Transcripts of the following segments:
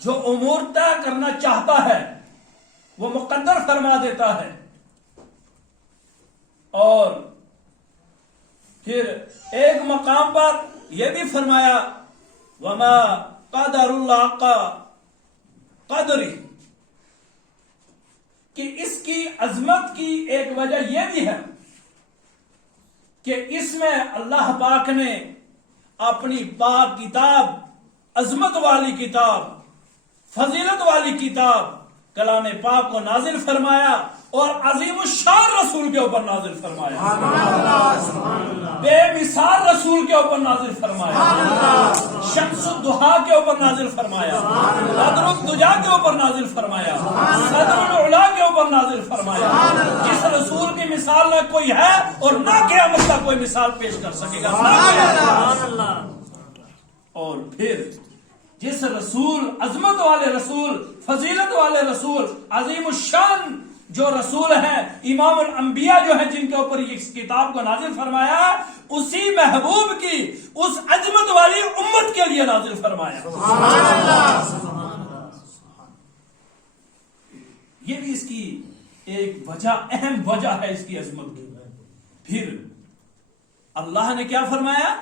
جو امور طے کرنا چاہتا ہے وہ مقدر فرما دیتا ہے. اور پھر ایک مقام پر یہ بھی فرمایا وما قدر اللہ کا قدری، کہ اس کی عظمت کی ایک وجہ یہ بھی ہے کہ اس میں اللہ پاک نے اپنی پاک کتاب، عظمت والی کتاب، فضیلت والی کتاب کلام پاک کو نازل فرمایا اور عظیم الشان رسول کے اوپر نازل فرمایا، بے مثال رسول کے اوپر نازل فرمایا، شمس الضحیٰ کے اوپر نازل فرمایا، بدر الدجا کے اوپر نازل فرمایا، صدر العلا کے اوپر نازل فرمایا، جس رسول کی مثال نہ کوئی ہے اور نہ قیامت کا کوئی مثال پیش کر سکے گا. اور پھر جس رسول، عظمت والے رسول، فضیلت والے رسول، عظیم الشان جو رسول ہیں، امام الانبیاء جو ہیں جن کے اوپر اس کتاب کو نازل فرمایا، اسی محبوب کی اس عظمت والی امت کے لیے نازل فرمایا. یہ بھی اس کی ایک وجہ، اہم وجہ ہے اس کی عظمت کی. پھر اللہ نے کیا فرمایا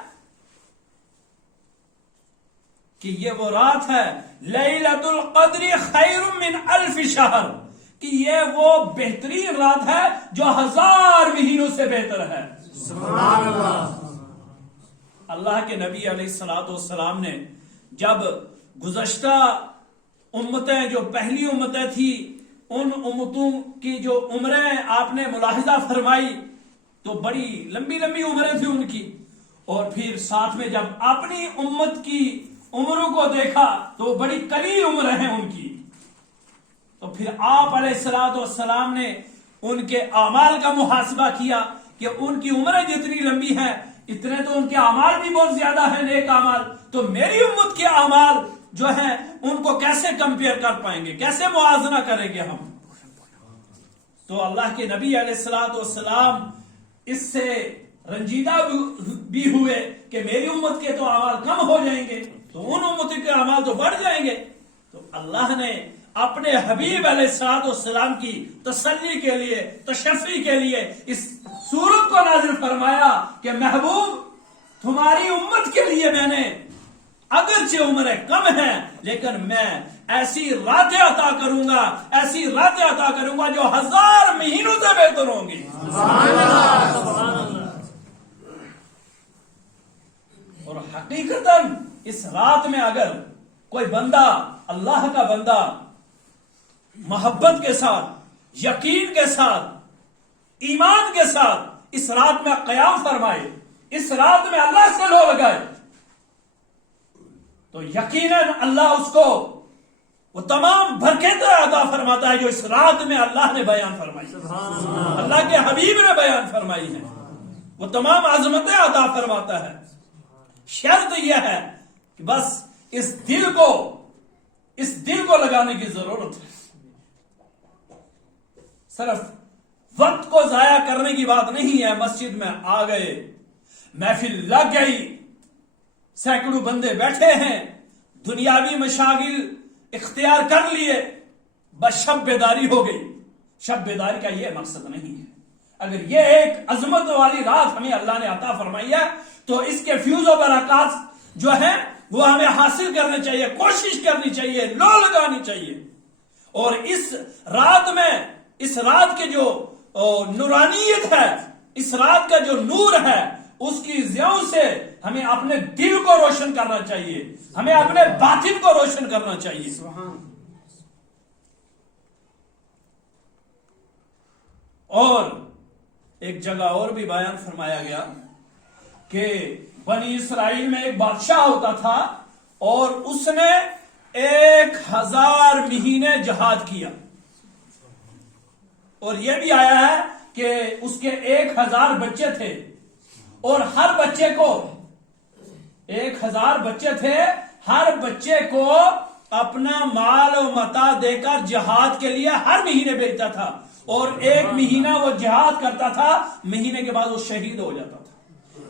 کہ یہ وہ رات ہے لیلۃ القدر خیر من الف شہر، کہ یہ وہ بہترین رات ہے جو 1000 مہینوں سے بہتر ہے. سبحان اللہ. اللہ کے نبی علیہ الصلوۃ والسلام نے جب گزشتہ امتیں، جو پہلی امتیں تھی، ان امتوں کی جو عمریں آپ نے ملاحظہ فرمائی تو بڑی لمبی لمبی عمریں تھیں ان کی، اور پھر ساتھ میں جب اپنی امت کی عمروں کو دیکھا تو بڑی قلیل عمر ہیں ان کی. تو پھر آپ علیہ الصلوۃ والسلام نے ان کے اعمال کا محاسبہ کیا کہ ان کی عمریں جتنی لمبی ہیں اتنے تو ان کے اعمال بھی بہت زیادہ ہیں، نیک اعمال، تو میری امت کے اعمال جو ہیں ان کو کیسے کمپیئر کر پائیں گے، کیسے موازنہ کریں گے ہم. تو اللہ کے نبی علیہ الصلوۃ والسلام اس سے رنجیدہ بھی ہوئے کہ میری امت کے تو اعمال کم ہو جائیں گے تو ان امت کے اعمال تو بڑھ جائیں گے. تو اللہ نے اپنے حبیب علیہ الصلوۃ والسلام کی تسلی کے لیے، تشفی کے لیے اس سورت کو نازل فرمایا کہ محبوب تمہاری امت کے لیے میں نے اگرچہ عمریں کم ہیں لیکن میں ایسی راتیں عطا کروں گا، ایسی راتیں عطا کروں گا جو 1000 مہینوں سے بہتر ہوں گی. اور حقیقتاً اس رات میں اگر کوئی بندہ، اللہ کا بندہ، محبت کے ساتھ، یقین کے ساتھ، ایمان کے ساتھ اس رات میں قیام فرمائے، اس رات میں اللہ سے لو لگائے، تو یقیناً اللہ اس کو وہ تمام برکتیں عطا فرماتا ہے جو اس رات میں اللہ نے بیان فرمائی، اللہ کے حبیب نے بیان فرمائی ہے. وہ تمام عظمتیں عطا فرماتا ہے. شرط یہ ہے کہ بس اس دل کو لگانے کی ضرورت ہے. صرف وقت کو ضائع کرنے کی بات نہیں ہے. مسجد میں آ گئے، محفل لگ گئی، سینکڑوں بندے بیٹھے ہیں، دنیاوی مشاغل اختیار کر لیے، بس شب بیداری ہو گئی. شب بیداری کا یہ مقصد نہیں ہے. اگر یہ ایک عظمت والی رات ہمیں اللہ نے عطا فرمائی ہے تو اس کے فیوز و برکات جو ہیں وہ ہمیں حاصل کرنے چاہیے، کوشش کرنی چاہیے، لو لگانی چاہیے. اور اس رات میں، اس رات کے جو نورانیت ہے، اس رات کا جو نور ہے، اس کی ضیاؤں سے ہمیں اپنے دل کو روشن کرنا چاہیے، ہمیں اپنے باطن کو روشن کرنا چاہیے. اور ایک جگہ اور بھی بیان فرمایا گیا کہ بنی اسرائیل میں ایک بادشاہ ہوتا تھا اور اس نے 1000 مہینے جہاد کیا. اور یہ بھی آیا ہے کہ اس کے 1000 بچے تھے اور ہر بچے کو 1000 بچے تھے، ہر بچے کو اپنا مال و متاع دے کر جہاد کے لیے ہر مہینے بھیجتا تھا، اور 1 مہینہ وہ جہاد کرتا تھا، مہینے کے بعد وہ شہید ہو جاتا تھا.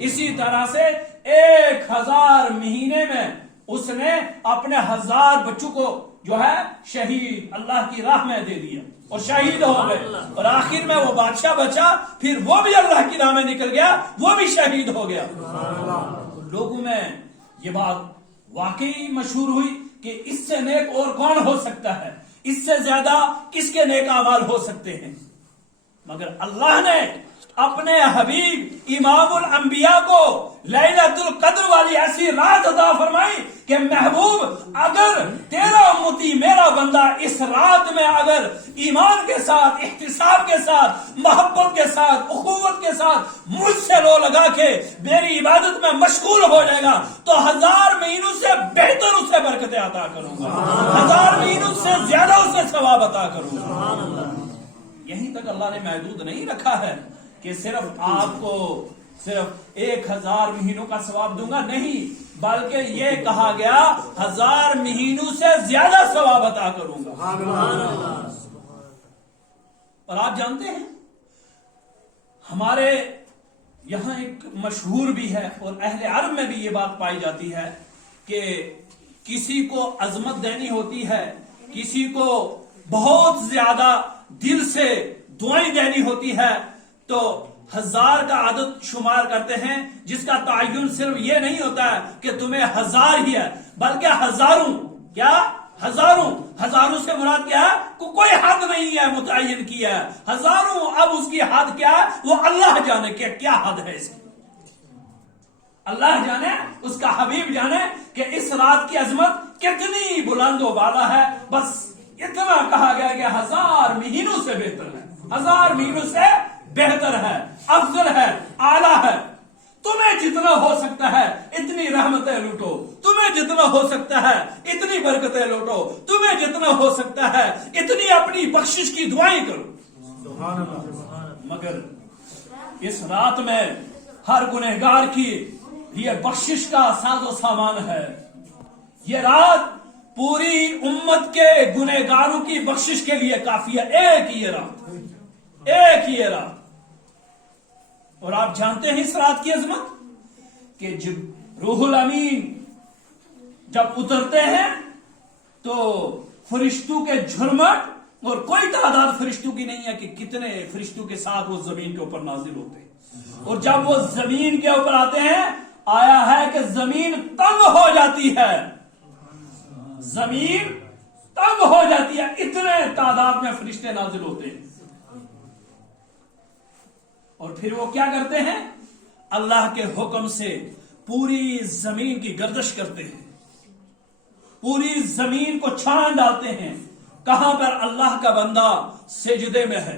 اسی طرح سے 1000 مہینے میں اس نے اپنے 1000 بچوں کو جو ہے شہید اللہ کی راہ میں دے دیا اور شہید ہو گئے، اور آخر میں وہ بادشاہ بچا، پھر وہ بھی اللہ کی راہ میں نکل گیا، وہ بھی شہید ہو گیا۔ لوگوں میں یہ بات واقعی مشہور ہوئی کہ اس سے نیک اور کون ہو سکتا ہے، اس سے زیادہ کس کے نیک اعمال ہو سکتے ہیں؟ مگر اللہ نے اپنے حبیب امام الانبیاء کو لیلۃ القدر والی ایسی رات عطا فرمائی کہ محبوب، اگر تیرا امتی میرا بندہ اس رات میں اگر ایمان کے ساتھ، احتساب کے ساتھ، محبت کے ساتھ، اخوت کے ساتھ مجھ سے لو لگا کے میری عبادت میں مشغول ہو جائے گا تو 1000 مہینوں سے بہتر اسے برکتیں عطا کروں گا، 1000 مہینوں سے زیادہ اسے ثواب عطا کروں گا۔ یہیں تک اللہ نے محدود نہیں رکھا ہے کہ صرف آپ کو صرف 1000 مہینوں کا ثواب دوں گا، نہیں، بلکہ یہ کہا گیا 1000 مہینوں سے زیادہ ثواب عطا کروں گا۔ اور آپ جانتے ہیں ہمارے یہاں ایک مشہور بھی ہے اور اہل عرب میں بھی یہ بات پائی جاتی ہے کہ کسی کو عظمت دینی ہوتی ہے، کسی کو بہت زیادہ دل سے دعائیں دینی ہوتی ہے تو 1000 کا عدد شمار کرتے ہیں، جس کا تعین صرف یہ نہیں ہوتا ہے کہ تمہیں 1000 ہی ہے، بلکہ ہزاروں، کیا ہزاروں سے مراد کیا ہے؟ کوئی حد نہیں ہے متعین کیا ہے، ہزاروں۔ اب اس کی حد کیا ہے وہ اللہ جانے کہ کیا حد ہے اس کی، اللہ جانے، اس کا حبیب جانے کہ اس رات کی عظمت کتنی بلند و بالا ہے۔ بس اتنا کہا گیا کہ 1000 مہینوں سے بہتر ہے، 1000 مہینوں سے بہتر ہے، افضل ہے، اعلیٰ ہے۔ تمہیں جتنا ہو سکتا ہے اتنی رحمتیں لوٹو، تمہیں جتنا ہو سکتا ہے اتنی برکتیں لوٹو، تمہیں جتنا ہو سکتا ہے اتنی اپنی بخشش کی دعائیں کرو۔ مگر اس رات میں ہر گنہگار کی یہ بخشش کا ساز و سامان ہے۔ یہ رات پوری امت کے گنہگاروں کی بخشش کے لیے کافی ہے، ایک ہی رات۔ اور آپ جانتے ہیں اس رات کی عظمت کہ جب روح الامین جب اترتے ہیں تو فرشتوں کے جھرمٹ، اور کوئی تعداد فرشتوں کی نہیں ہے کہ کتنے فرشتوں کے ساتھ وہ زمین کے اوپر نازل ہوتے ہیں، اور جب وہ زمین کے اوپر آتے ہیں آیا ہے کہ زمین تنگ ہو جاتی ہے، زمین تنگ ہو جاتی ہے، اتنے تعداد میں فرشتے نازل ہوتے ہیں۔ اور پھر وہ کیا کرتے ہیں؟ اللہ کے حکم سے پوری زمین کی گردش کرتے ہیں، پوری زمین کو چھان ڈالتے ہیں۔ کہاں پر اللہ کا بندہ سجدے میں ہے،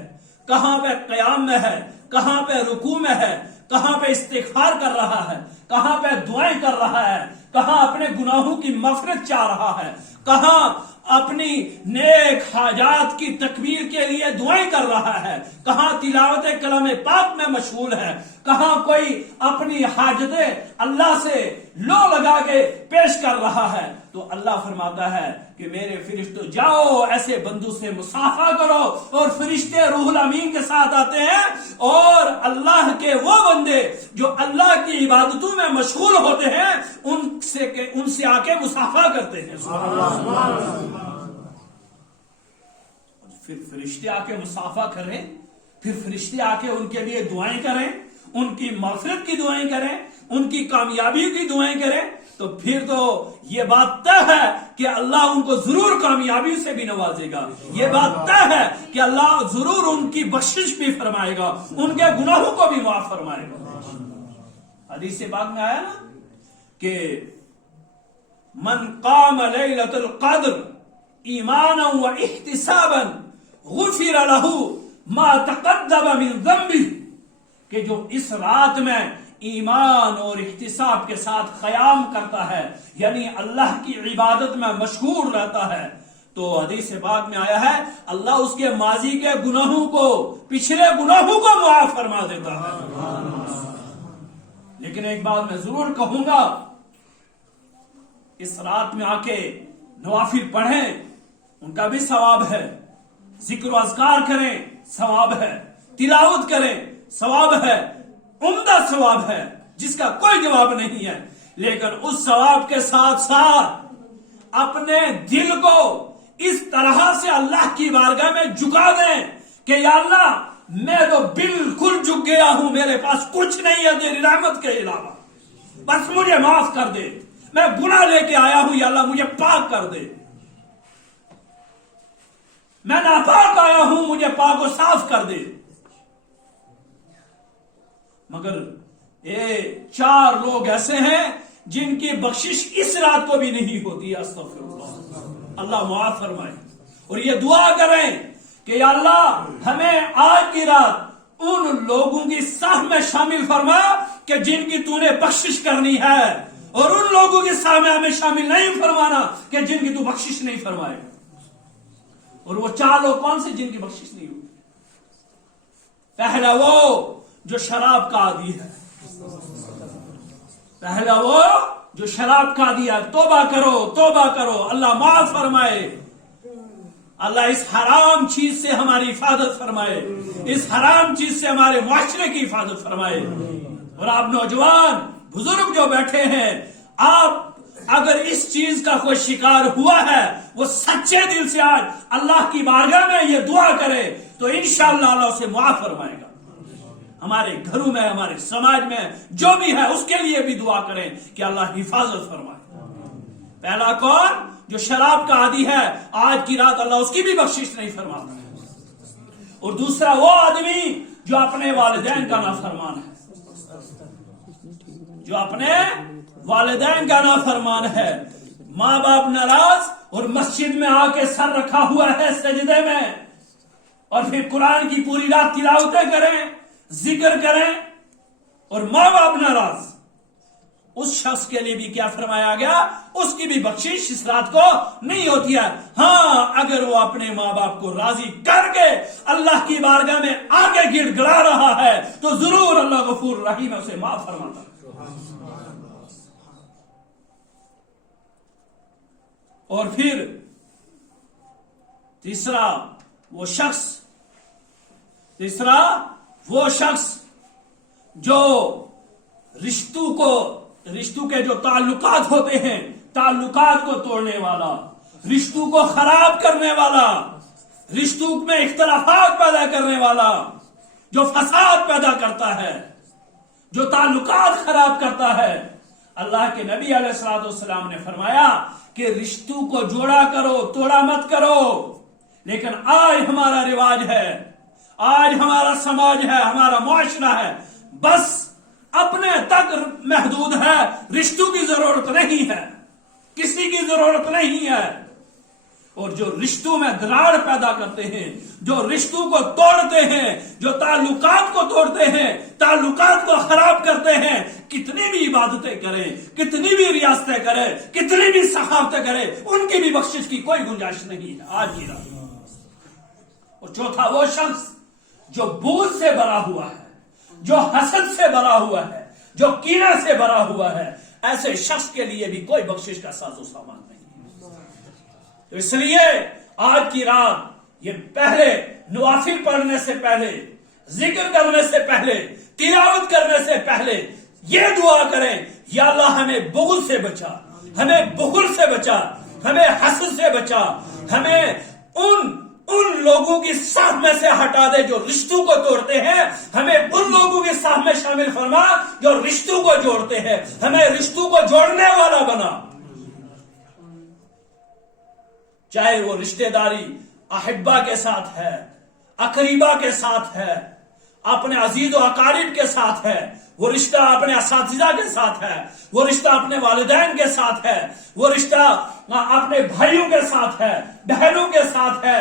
کہاں پہ قیام میں ہے، کہاں پہ رکوع میں ہے، کہاں پہ استغفار کر رہا ہے، کہاں پہ دعائیں کر رہا ہے، کہاں اپنے گناہوں کی مغفرت چاہ رہا ہے، کہاں اپنی نیک حاجات کی تکمیل کے لیے دعائیں کر رہا ہے، کہاں تلاوت کلام پاک میں مشغول ہے، کہاں کوئی اپنی حاجتیں اللہ سے لو لگا کے پیش کر رہا ہے، تو اللہ فرماتا ہے کہ میرے فرشتوں جاؤ ایسے بندوں سے مصافحہ کرو، اور فرشتے روح الامین کے ساتھ آتے ہیں اور اللہ کے وہ بندے جو اللہ کی عبادتوں میں مشغول ہوتے ہیں ان سے آ کے مصافحہ کرتے ہیں۔ پھر فرشتے آ کے مصافحہ کریں، پھر فرشتے آ کے ان کے لیے دعائیں کریں، ان کی مغفرت کی دعائیں کریں، ان کی کامیابی کی دعائیں کریں، تو پھر تو یہ بات طے ہے کہ اللہ ان کو ضرور کامیابی سے بھی نوازے گا، یہ بات طے ہے کہ اللہ ضرور ان کی بخشش بھی فرمائے گا، ان کے گناہوں کو بھی معاف فرمائے گا۔ حدیث پاک میں آیا نا کہ من قام لیلۃ القدر ایمانا و احتسابا غفر له ما تقدم من ذنبه، کہ جو اس رات میں ایمان اور احتساب کے ساتھ قیام کرتا ہے، یعنی اللہ کی عبادت میں مشغول رہتا ہے، تو حدیث پاک میں آیا ہے اللہ اس کے ماضی کے گناہوں کو، پچھلے گناہوں کو معاف فرما دیتا ہے۔ لیکن ایک بات میں ضرور کہوں گا، اس رات میں آ کے نوافل پڑھیں، ان کا بھی ثواب ہے، ذکر و اذکار کریں ثواب ہے، تلاوت کریں ثواب ہے، عمدہ ثواب ہے جس کا کوئی جواب نہیں ہے۔ لیکن اس ثواب کے ساتھ ساتھ اپنے دل کو اس طرح سے اللہ کی بارگاہ میں جھکا دیں کہ یا اللہ میں تو بالکل جھک گیا ہوں، میرے پاس کچھ نہیں ہے تیری رحمت کے علاوہ، بس مجھے معاف کر دے، میں گناہ لے کے آیا ہوں، یا اللہ مجھے پاک کر دے، میں ناپاک آیا ہوں، مجھے پاک و صاف کر دے۔ مگر یہ 4 لوگ ایسے ہیں جن کی بخشش اس رات کو بھی نہیں ہوتی، استغفر اللہ، اللہ معاف فرمائے۔ اور یہ دعا کریں کہ یا اللہ ہمیں آج کی رات ان لوگوں کی صف میں شامل فرما کہ جن کی تو نے بخشش کرنی ہے، اور ان لوگوں کی صف میں ہمیں شامل نہیں فرمانا کہ جن کی تو بخشش نہیں فرمائے۔ اور وہ 4 لوگ کون سے جن کی بخشش نہیں ہوئی؟ پہلا وہ جو شراب کا عادی ہے، پہلا وہ جو شراب کا عادی ہے، توبہ کرو توبہ کرو، اللہ معاف فرمائے، اللہ اس حرام چیز سے ہماری حفاظت فرمائے، اس حرام چیز سے ہمارے معاشرے کی حفاظت فرمائے۔ اور آپ نوجوان بزرگ جو بیٹھے ہیں، آپ اگر اس چیز کا کوئی شکار ہوا ہے، وہ سچے دل سے آج اللہ کی بارگاہ میں یہ دعا کرے تو انشاءاللہ اللہ اسے معاف فرمائے گا۔ ہمارے گھروں میں، ہمارے سماج میں جو بھی ہے اس کے لیے بھی دعا کریں کہ اللہ حفاظت فرمائے۔ پہلا کون؟ جو شراب کا عادی ہے، آج کی رات اللہ اس کی بھی بخشش نہیں فرماتا۔ اور دوسرا وہ آدمی جو اپنے والدین کا نافرمان ہے، جو اپنے والدین کا نافرمان ہے، ماں باپ ناراض اور مسجد میں آ کے سر رکھا ہوا ہے سجدے میں، اور پھر قرآن کی پوری رات تلاوتیں کریں، ذکر کریں، اور ماں باپ ناراض، اس شخص کے لیے بھی کیا فرمایا گیا؟ اس کی بھی بخشش اس رات کو نہیں ہوتی ہے۔ ہاں اگر وہ اپنے ماں باپ کو راضی کر کے اللہ کی بارگاہ میں آگے گڑ گڑا رہا ہے تو ضرور اللہ غفور رحیم اسے معاف فرماتا ہے۔ اور پھر تیسرا وہ شخص جو رشتوں کے جو تعلقات ہوتے ہیں، تعلقات کو توڑنے والا، رشتوں کو خراب کرنے والا، رشتوں میں اختلافات پیدا کرنے والا، جو فساد پیدا کرتا ہے، جو تعلقات خراب کرتا ہے، اللہ کے نبی علیہ الصلوۃ والسلام نے فرمایا کہ رشتوں کو جوڑا کرو، توڑا مت کرو۔ لیکن آج ہمارا رواج ہے، آج ہمارا سماج ہے، ہمارا معاشرہ ہے، بس اپنے تک محدود ہے، رشتوں کی ضرورت نہیں ہے، کسی کی ضرورت نہیں ہے۔ اور جو رشتوں میں دراڑ پیدا کرتے ہیں، جو رشتوں کو توڑتے ہیں، جو تعلقات کو توڑتے ہیں، تعلقات کو خراب کرتے ہیں، کتنی بھی عبادتیں کریں، کتنی بھی ریاستیں کریں، کتنی بھی سخاوتیں کریں، ان کی بھی بخشش کی کوئی گنجائش نہیں ہے آج کی رات۔ اور چوتھا وہ شخص جو بغض سے بھرا ہوا ہے، جو حسد سے بھرا ہوا ہے، جو کینہ سے بھرا ہوا ہے، ایسے شخص کے لیے بھی کوئی بخشش کا ساز و سامان نہیں۔ تو اس لیے آج کی رات یہ پہلے نوافل پڑھنے سے پہلے، ذکر کرنے سے پہلے، تلاوت کرنے سے پہلے یہ دعا کریں، یا اللہ ہمیں بغض سے بچا، ہمیں بخل سے بچا، ہمیں حسد سے بچا، ہمیں ان لوگوں کی صف میں سے ہٹا دے جو رشتوں کو توڑتے ہیں، ہمیں ان لوگوں کی صف میں شامل فرما جو رشتوں کو جوڑتے ہیں، ہمیں رشتوں کو جوڑنے والا بنا۔ چاہے وہ رشتہ داری احبا کے ساتھ ہے، اقریبا کے ساتھ ہے، اپنے عزیز و اقارب کے ساتھ ہے، وہ رشتہ اپنے اساتذہ کے ساتھ ہے، وہ رشتہ اپنے والدین کے ساتھ ہے، وہ رشتہ اپنے بھائیوں کے ساتھ ہے، بہنوں کے ساتھ ہے،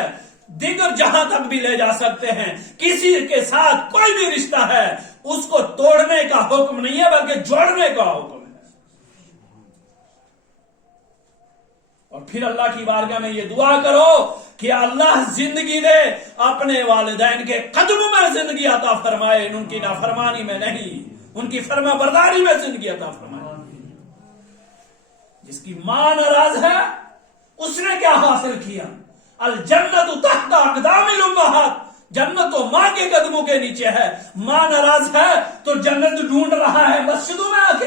دیگر جہاں تک بھی لے جا سکتے ہیں۔ کسی کے ساتھ کوئی بھی رشتہ ہے، اس کو توڑنے کا حکم نہیں ہے بلکہ جوڑنے کا حکم ہے۔ اور پھر اللہ کی بارگاہ میں یہ دعا کرو کہ اللہ زندگی دے، اپنے والدین کے قدموں میں زندگی عطا فرمائے، ان کی نافرمانی میں نہیں، ان کی فرما برداری میں زندگی عطا فرمائے۔ جس کی ماں ناراض ہے اس نے کیا حاصل کیا؟ الجنت تحت اقدام الامہات، جنت تو ماں کے قدموں کے نیچے ہے۔ ماں ناراض ہے تو جنت ڈھونڈ رہا ہے مسجدوں میں آ کے،